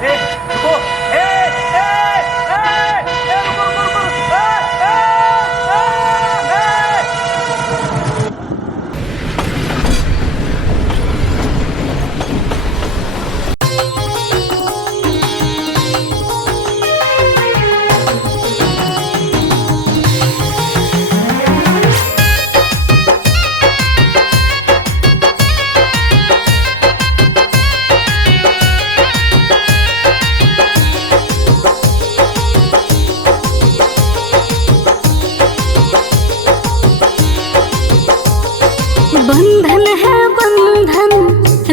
ए, रुको। ए, ए, ए, ए, रुको, रुको, रुको। बंधन है बंधन,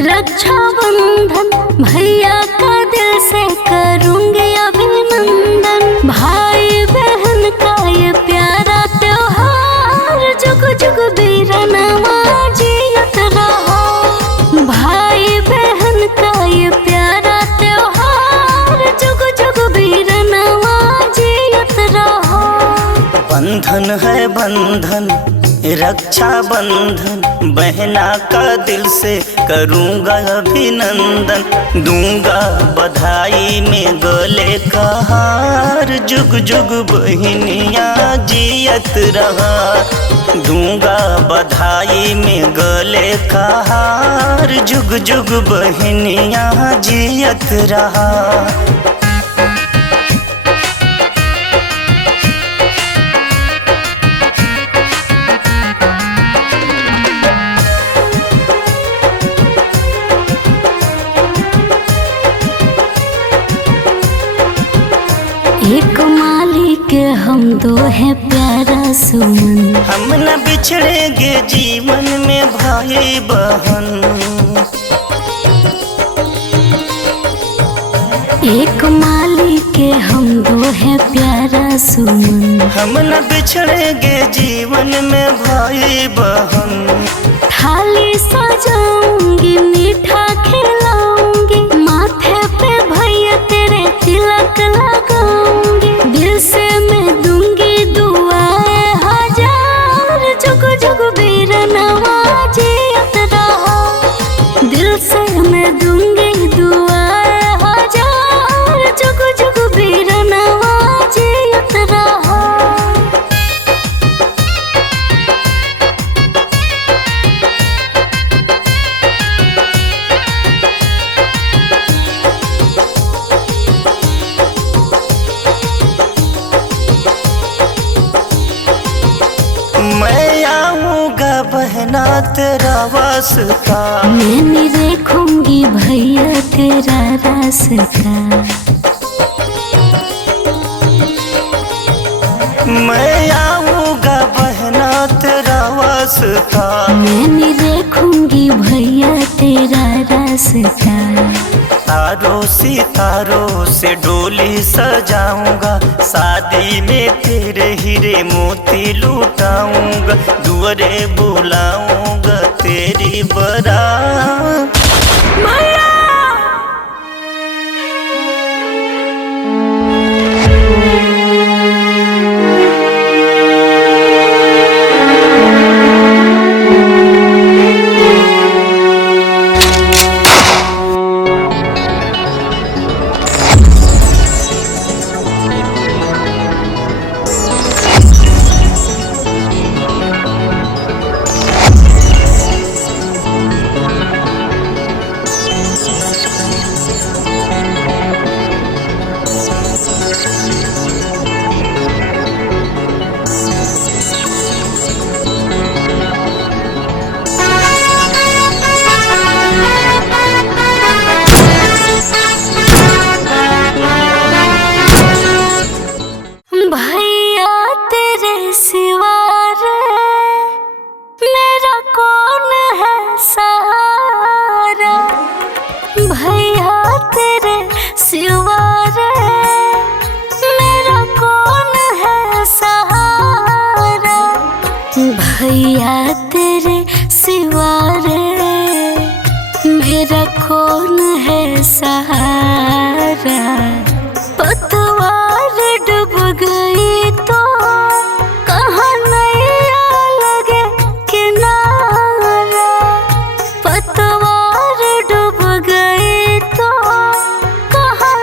रक्षा बंधन, भैया का दिल से करूंगी अभिनंदन। भाई बहन का ये प्यारा त्योहार, जुग जुग बीरनवा जियत रहो। भाई बहन का ये प्यारा त्योहार, जुग जुग बीरनवा जियत रहो। बंधन है बंधन, रक्षा बंधन, बहना का दिल से करूँगा अभिनंदन। दूंगा बधाई में गले का हार, जुग जुग बहनिया जियत रहा। दूंगा बधाई में गले का हार, जुग जुग बहनिया जियत रहा। एक माली के हम दो है प्यारा सुमन, हम न बिछड़ेंगे जीवन में भाई बहन। एक माली के हम दो है प्यारा सुमन, हम न बिछड़ेंगे जीवन में भाई बहन। थाली सजाऊंगी, मीठा खिलाऊंगी, माथे पे भैया तेरे तिलक लगाऊंगी। दिल से मैं दूंगी दुआएं हजार, जुग जुग बीरनवा जियत रहो। दिल से मैं दूंगी दुआएं हजार, जुग जुग बीरनवा जियत रहो। मैं आऊँगा बहना तेरा वास्ता, मैं नहीं देखूंगी भैया तेरा रास्ता। मैं आऊँगा बहना तेरा वास्ता, मैं नहीं देखूंगी भैया तेरा रास्ता। तारों सितारों से डोली सजाऊंगा, शादी में तेरे हीरे मोती लूटाऊंगा। दुआरे बुलाऊंगा तेरी बारात। भैया तेरे सिवा रे मेरा कौन है सहारा। पतवार डूब गई तो कहाँ नैया लगे किनारा। पतवार डूब गई तो कहाँ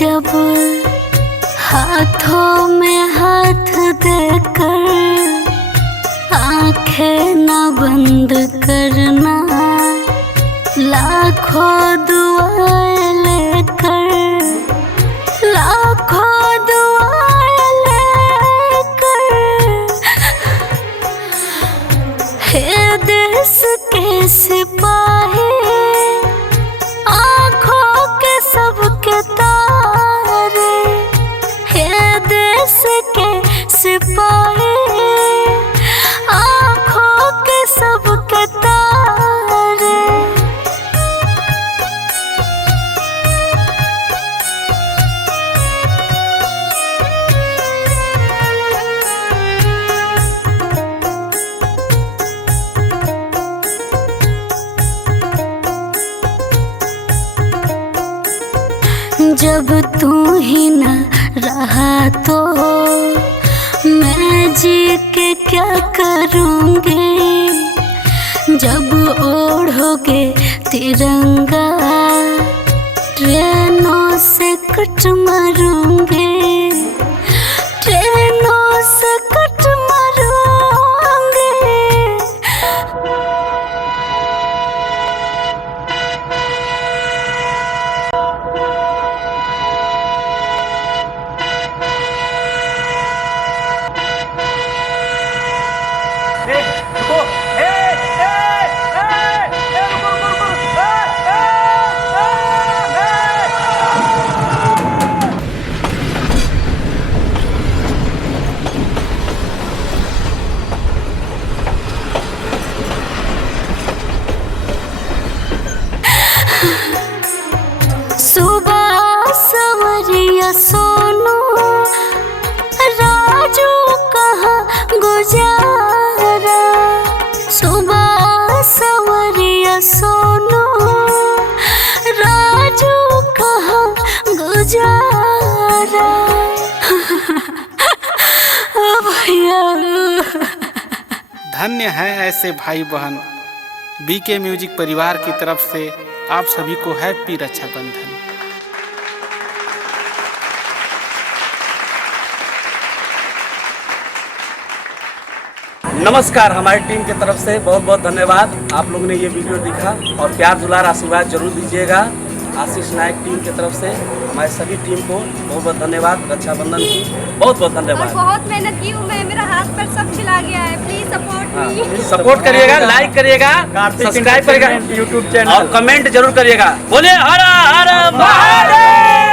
जब हाथों में हाथ देकर आंखें न बंद करना, लाखों दुआएं लेकर, लाखों दुआएं लेकर, हे देश के सिपाही, आँखों के सबके तारे, हे देश के सिपाही, आँखों के सबके तारे। जब तू ही न रहा तो मैं जी के क्या करूँगी, जब ओढ़ोगे तिरंगा ट्रेनों से कट मरूंगी, ट्रेनों से कट मरूंगी। सुबह सवरिया सोनू राजू कहाँ गुजारा, सुबह सवरिया सोनू राजू कहाँ गुजारा। भैया धन्य है ऐसे भाई बहन। बीके म्यूजिक परिवार की तरफ से आप सभी को हैप्पी रक्षाबंधन। नमस्कार, हमारी टीम की तरफ से बहुत बहुत धन्यवाद। आप लोगों ने ये वीडियो देखा और प्यार दुलार आशीर्वाद जरूर दीजिएगा। आशीष नायक टीम की तरफ से हमारे सभी टीम को बहुत बहुत धन्यवाद। रक्षाबंधन की बहुत बहुत धन्यवाद। बहुत मेहनत की हूँ मैं, मेरा हाथ पर सब छिला गया है। प्लीज सपोर्ट मी, सपोर्ट करिएगा, लाइक करिएगा, सब्सक्राइब करिएगा, यूट्यूब चैनल और कमेंट जरूर करिएगा। बोले हर हर महादेव।